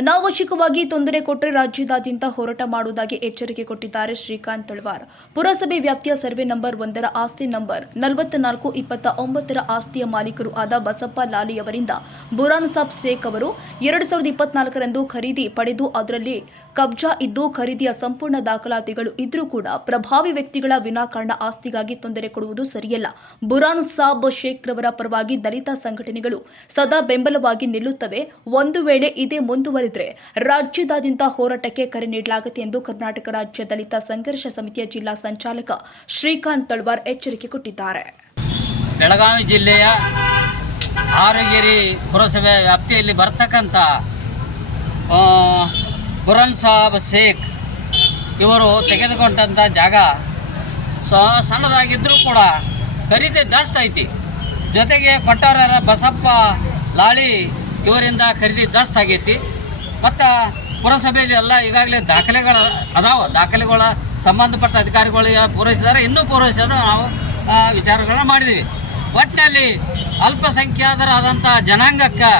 ಅನಾವಶ್ಯಕವಾಗಿ ತೊಂದರೆ ಕೊಟ್ಟರೆ ರಾಜ್ಯದಾದ್ಯಂತ ಹೋರಾಟ ಮಾಡುವುದಾಗಿ ಎಚ್ಚರಿಕೆ ಕೊಟ್ಟಿದ್ದಾರೆ ಶ್ರೀಕಾಂತ್ ತಳವಾರ್. ಪುರಸಭೆ ವ್ಯಾಪ್ತಿಯ ಸರ್ವೆ ನಂಬರ್ ಒಂದರ ಆಸ್ತಿ ನಂಬರ್ ನಲವತ್ತ ನಾಲ್ಕು ಇಪ್ಪತ್ತ ಒಂಬತ್ತರ ಆಸ್ತಿಯ ಮಾಲೀಕರು ಆದ ಬಸಪ್ಪ ಲಾಲಿ ಅವರಿಂದ ಬುರಾನ್ ಸಾಬ್ ಶೇಖ್ ಅವರು ಎರಡು ಸಾವಿರದ ಇಪ್ಪತ್ನಾಲ್ಕರಂದು ಖರೀದಿ ಪಡೆದು ಅದರಲ್ಲಿ ಕಬ್ಜಾ ಇದ್ದು ಖರೀದಿಯ ಸಂಪೂರ್ಣ ದಾಖಲಾತಿಗಳು ಇದ್ರೂ ಕೂಡ ಪ್ರಭಾವಿ ವ್ಯಕ್ತಿಗಳ ವಿನಾಕಾರಣ ಆಸ್ತಿಗಾಗಿ ತೊಂದರೆ ಕೊಡುವುದು ಸರಿಯಲ್ಲ. ಬುರಾನ್ ಸಾಬ್ ಶೇಖ್ ರವರ ಪರವಾಗಿ ದಲಿತ ಸಂಘಟನೆಗಳು ಸದಾ ಬೆಂಬಲವಾಗಿ ನಿಲ್ಲುತ್ತವೆ. ಒಂದು ವೇಳೆ ಇದೇ ಮುಂದುವರಿದರೆ ರಾಜ್ಯದಾದ್ಯಂತ ಹೋರಾಟಕ್ಕೆ ಕರೆ ನೀಡಲಾಗುತ್ತೆ ಎಂದು ಕರ್ನಾಟಕ ರಾಜ್ಯ ದಲಿತ ಸಂಘರ್ಷ ಸಮಿತಿಯ ಜಿಲ್ಲಾ ಸಂಚಾಲಕ ಶ್ರೀಕಾಂತ್ ತಳ್ವಾರ್ ಎಚ್ಚರಿಕೆ ಕೊಟ್ಟಿದ್ದಾರೆ. ಬೆಳಗಾವಿ ಜಿಲ್ಲೆಯ ಆರಗಿರಿ ಪುರಸಭೆ ವ್ಯಾಪ್ತಿಯಲ್ಲಿ ಬರ್ತಕ್ಕಂಥ ಬುರನ್ ಸಾಬ್ ಶೇಖ್ ಇವರು ತೆಗೆದುಕೊಂಡಂಥ ಜಾಗ ಸ ಸಣ್ಣದಾಗಿದ್ದರೂ ಕೂಡ ಖರೀದಿ ಜಾಸ್ತಿ ಐತಿ. ಜೊತೆಗೆ ಕೊಟ್ಟಾರರ ಬಸಪ್ಪ ಲಾಳಿ ಇವರಿಂದ ಖರೀದಿ ಜಾಸ್ತಿ ಆಗೈತಿ. ಮತ್ತು ಪುರಸಭೆಯಲ್ಲಿ ಎಲ್ಲ ಈಗಾಗಲೇ ದಾಖಲೆಗಳ ಅದಾವ. ದಾಖಲೆಗಳ ಸಂಬಂಧಪಟ್ಟ ಅಧಿಕಾರಿಗಳಿಗೆ ಪೂರೈಸಿದ್ದಾರೆ. ಇನ್ನೂ ಪೂರೈಸಲು ನಾವು ವಿಚಾರಗಳನ್ನ ಮಾಡಿದ್ದೀವಿ ಒಟ್ಟಿನಲ್ಲಿ ಅಲ್ಪಸಂಖ್ಯಾತರಾದಂಥ ಜನಾಂಗಕ್ಕೆ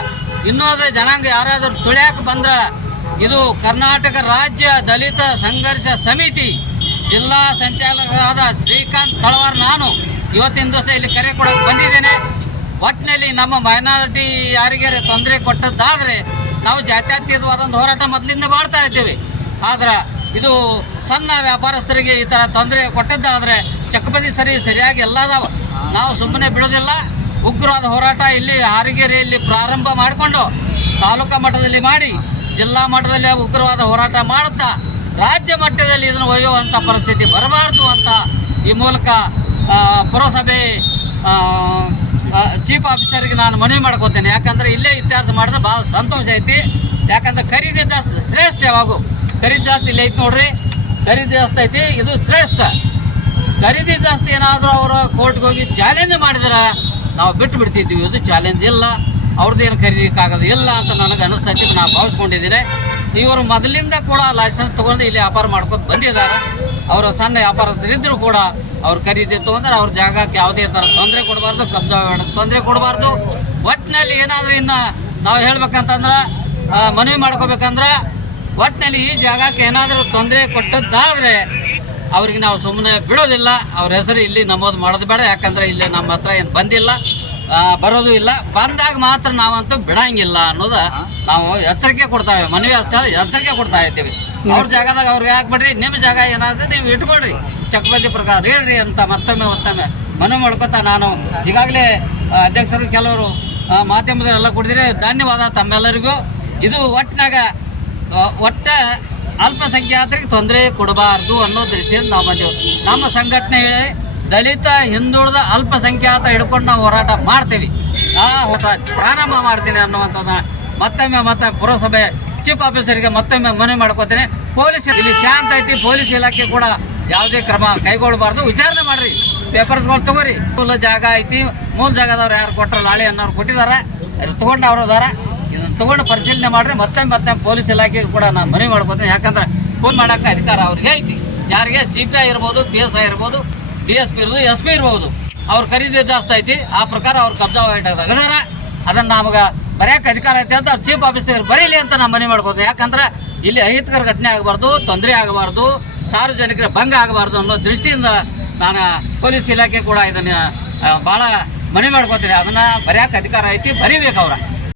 ಇನ್ನೋದೇ ಜನಾಂಗ ಯಾರಾದರೂ ತುಳಿಯಕ್ಕೆ ಬಂದ್ರೆ ಇದು ಕರ್ನಾಟಕ ರಾಜ್ಯ ದಲಿತ ಸಂಘರ್ಷ ಸಮಿತಿ ಜಿಲ್ಲಾ ಸಂಚಾಲಕರಾದ ಶ್ರೀಕಾಂತ್ ತಳವಾರ್ ನಾನು ಇವತ್ತಿನ ದಿವಸ ಇಲ್ಲಿ ಕರೆ ಕೊಡೋಕೆ ಬಂದಿದ್ದೇನೆ. ಒಟ್ಟಿನಲ್ಲಿ ನಮ್ಮ ಮೈನಾರಿಟಿ ಯಾರಿಗೆ ತೊಂದರೆ ಕೊಟ್ಟದ್ದಾದರೆ ನಾವು ಜಾತ್ಯತೀತವಾದಂಥ ಹೋರಾಟ ಮೊದಲಿಂದ ಮಾಡ್ತಾ ಇದ್ದೇವೆ. ಆದ್ರೆ ಇದು ಸಣ್ಣ ವ್ಯಾಪಾರಸ್ಥರಿಗೆ ಈ ಥರ ತೊಂದರೆ ಕೊಟ್ಟದ್ದಾದರೆ ಚಕ್ಕಬದಿ ಸರಿ ಸರಿಯಾಗಿ ಎಲ್ಲ ಅದಾವ. ನಾವು ಸುಮ್ಮನೆ ಬಿಡೋದಿಲ್ಲ. ಉಗ್ರವಾದ ಹೋರಾಟ ಇಲ್ಲಿ ಹಾರಿಗೆರೆಯಲ್ಲಿ ಪ್ರಾರಂಭ ಮಾಡಿಕೊಂಡು ತಾಲೂಕಾ ಮಟ್ಟದಲ್ಲಿ ಮಾಡಿ, ಜಿಲ್ಲಾ ಮಟ್ಟದಲ್ಲಿ ಉಗ್ರವಾದ ಹೋರಾಟ ಮಾಡುತ್ತಾ, ರಾಜ್ಯ ಮಟ್ಟದಲ್ಲಿ ಇದನ್ನು ಒಯ್ಯುವಂಥ ಪರಿಸ್ಥಿತಿ ಬರಬಾರ್ದು ಅಂತ ಈ ಮೂಲಕ ಪುರಸಭೆ ಚೀಫ್ ಆಫೀಸರ್ಗೆ ನಾನು ಮನವಿ ಮಾಡ್ಕೋತೇನೆ. ಯಾಕಂದ್ರೆ ಇಲ್ಲೇ ಇತ್ಯರ್ಥ ಮಾಡಿದ್ರೆ ಭಾಳ ಸಂತೋಷ ಐತಿ. ಯಾಕಂದ್ರೆ ಖರೀದಿದ್ದ ಶ್ರೇಷ್ಠ ಯಾವಾಗೂ. ಖರೀದಿ ಜಾಸ್ತಿ ಇಲ್ಲಿ ಐತಿ ನೋಡ್ರಿ. ಖರೀದಿ ಜಾಸ್ತಿ ಐತಿ, ಇದು ಶ್ರೇಷ್ಠ. ಖರೀದಿ ಜಾಸ್ತಿ ಏನಾದರೂ ಅವರು ಕೋರ್ಟ್ಗೆ ಹೋಗಿ ಚಾಲೆಂಜ್ ಮಾಡಿದ್ರೆ ನಾವು ಬಿಟ್ಟು ಬಿಡ್ತಿದ್ವಿ. ಇದು ಚಾಲೆಂಜ್ ಇಲ್ಲ. ಅವ್ರದ್ದು ಏನು ಖರೀದಿಕ್ಕಾಗೋದು ಇಲ್ಲ ಅಂತ ನನಗೆ ಅನಿಸ್ತೈತಿ ನಾನು ಭಾವಿಸ್ಕೊಂಡಿದ್ದೀನಿ. ಇವರು ಮೊದಲಿಂದ ಕೂಡ ಲೈಸೆನ್ಸ್ ತೊಗೊಂಡು ಇಲ್ಲಿ ವ್ಯಾಪಾರ ಮಾಡ್ಕೊಂಡು ಬಂದಿದ್ದಾರೆ. ಅವರು ಸಣ್ಣ ವ್ಯಾಪಾರಸ್ಥರಿದ್ದರೂ ಕೂಡ ಅವ್ರು ಖರೀದಿತ್ತು ಅಂದ್ರೆ ಅವ್ರ ಜಾಗಕ್ಕೆ ಯಾವುದೇ ಥರ ತೊಂದರೆ ಕೊಡಬಾರ್ದು ಕಬ್ಜಾ ತೊಂದರೆ ಕೊಡಬಾರ್ದು. ಒಟ್ಟಿನಲ್ಲಿ ಏನಾದರೂ ಇನ್ನು ನಾವು ಹೇಳ್ಬೇಕಂತಂದ್ರೆ ಮನವಿ ಮಾಡ್ಕೋಬೇಕಂದ್ರೆ ಒಟ್ಟಿನಲ್ಲಿ ಈ ಜಾಗಕ್ಕೆ ಏನಾದರೂ ತೊಂದರೆ ಕೊಟ್ಟದ್ದಾದರೆ ಅವ್ರಿಗೆ ನಾವು ಸುಮ್ಮನೆ ಬಿಡೋದಿಲ್ಲ. ಅವ್ರ ಹೆಸರು ಇಲ್ಲಿ ನಮೂದು ಮಾಡೋದು ಬೇಡ ಯಾಕಂದ್ರೆ ಇಲ್ಲಿ ನಮ್ಮ ಹತ್ರ ಏನು ಬಂದಿಲ್ಲ ಬರೋದು ಇಲ್ಲ. ಬಂದಾಗ ಮಾತ್ರ ನಾವಂತೂ ಬಿಡಂಗಿಲ್ಲ ಅನ್ನೋದು ನಾವು ಎಚ್ಚರಿಕೆ ಕೊಡ್ತಾವೆ ಮನವಿ ಅಷ್ಟೇ ಎಚ್ಚರಿಕೆ ಕೊಡ್ತಾ ಇದ್ದೀವಿ. ಅವ್ರ ಜಾಗದಾಗ ಅವ್ರಿಗೆ ಹಾಕ್ಬಿಡ್ರಿ ನಿಮ್ಮ ಜಾಗ ಏನಾದ್ರೆ ನೀವು ಇಟ್ಕೊಡ್ರಿ ಚಕ್ಬಂದಿ ಪ್ರಕಾರ ಹೇಳ್ರಿ ಅಂತ ಮತ್ತೊಮ್ಮೆ ಮತ್ತೊಮ್ಮೆ ಮನವಿ ಮಾಡ್ಕೊತಾ ನಾನು. ಈಗಾಗಲೇ ಅಧ್ಯಕ್ಷರು ಕೆಲವರು ಮಾಧ್ಯಮದವರೆಲ್ಲ ಕೊಡಿದ್ರೆ ಧನ್ಯವಾದ ತಮ್ಮೆಲ್ಲರಿಗೂ. ಇದು ಒಟ್ಟಿನಾಗ ಒಟ್ಟ ಅಲ್ಪಸಂಖ್ಯಾತರಿಗೆ ತೊಂದರೆ ಕೊಡಬಾರ್ದು ಅನ್ನೋ ದೃಷ್ಟಿಯಿಂದ ನಾವು ಬಂದೆವು. ನಮ್ಮ ಸಂಘಟನೆ ಹೇಳಿ ದಲಿತ ಹಿಂದುಳಿದ ಅಲ್ಪಸಂಖ್ಯಾತ ಹಿಡ್ಕೊಂಡು ನಾವು ಹೋರಾಟ ಮಾಡ್ತೀವಿ. ಆ ಹೊಸ ಪ್ರಾರಂಭ ಮಾಡ್ತೀನಿ ಅನ್ನುವಂಥದ್ದು ಮತ್ತೊಮ್ಮೆ ಮತ್ತೆ ಪುರಸಭೆ ಚೀಫ್ ಆಫೀಸರ್ಗೆ ಮತ್ತೊಮ್ಮೆ ಮನವಿ ಮಾಡ್ಕೋತೇನೆ. ಪೊಲೀಸ್ ಇಲ್ಲಿ ಶಾಂತ ಐತಿ, ಪೊಲೀಸ್ ಇಲಾಖೆ ಕೂಡ ಯಾವುದೇ ಕ್ರಮ ಕೈಗೊಳ್ಳಬಾರ್ದು. ವಿಚಾರಣೆ ಮಾಡ್ರಿ ಪೇಪರ್ಸ್ಗಳು ತಗೋರಿ. ಮೂಲ ಜಾಗ ಐತಿ, ಮೂಲ ಜಾಗದವ್ರು ಯಾರು ಕೊಟ್ಟರು ಲಾಳಿ ಅನ್ನೋರು ಕೊಟ್ಟಿದ್ದಾರೆ. ತೊಗೊಂಡು ಅವರು ಅದಾರ ಇದನ್ನು ತೊಗೊಂಡು ಪರಿಶೀಲನೆ ಮಾಡ್ರಿ ಮತ್ತೆ ಮತ್ತೆ ಪೊಲೀಸ್ ಇಲಾಖೆಗೆ ಕೂಡ ನಾನು ಮನವಿ ಮಾಡ್ಕೊತೇನೆ. ಯಾಕಂದ್ರೆ ಫೋನ್ ಮಾಡೋಕ್ಕೆ ಅಧಿಕಾರ ಅವ್ರಿಗೆ ಐತಿ. ಯಾರಿಗೆ? ಸಿ ಪಿ ಐ ಇರ್ಬೋದು ಪಿ ಎಸ್ ಐ ಇರ್ಬೋದು ಬಿ ಎಸ್ ಪಿ ಇರ್ಬೋದು ಎಸ್ ಪಿ ಇರ್ಬೋದು. ಅವ್ರು ಖರೀದಿ ಜಾಸ್ತಿ ಐತಿ. ಆ ಪ್ರಕಾರ ಅವ್ರು ಕಬ್ಜಾ ಅದಾರ ಅದನ್ನು ನಮಗೆ ಬರೆಯೋಕೆ ಅಧಿಕಾರ ಐತೆ ಅಂತ ಅವ್ರು ಚೀಫ್ ಆಫೀಸರ್ ಬರೀಲಿ ಅಂತ ನಾನು ಮನವಿ ಮಾಡ್ಕೋದು ಯಾಕಂದ್ರೆ ಇಲ್ಲಿ ಅಹಿತಕರ ಘಟನೆ ಆಗಬಾರ್ದು, ತೊಂದರೆ ಆಗಬಾರ್ದು, ಸಾರ್ವಜನಿಕರ ಭಂಗ ಆಗಬಾರ್ದು ಅನ್ನೋ ದೃಷ್ಟಿಯಿಂದ ನಾನು ಪೊಲೀಸ್ ಇಲಾಖೆ ಕೂಡ ಇದನ್ನು ಭಾಳ ಮನವಿ ಮಾಡ್ಕೋತೀನಿ ಅದನ್ನು ಬರೆಯೋಕೆ ಅಧಿಕಾರ ಐತಿ, ಬರೀಬೇಕು ಅವ್ರ.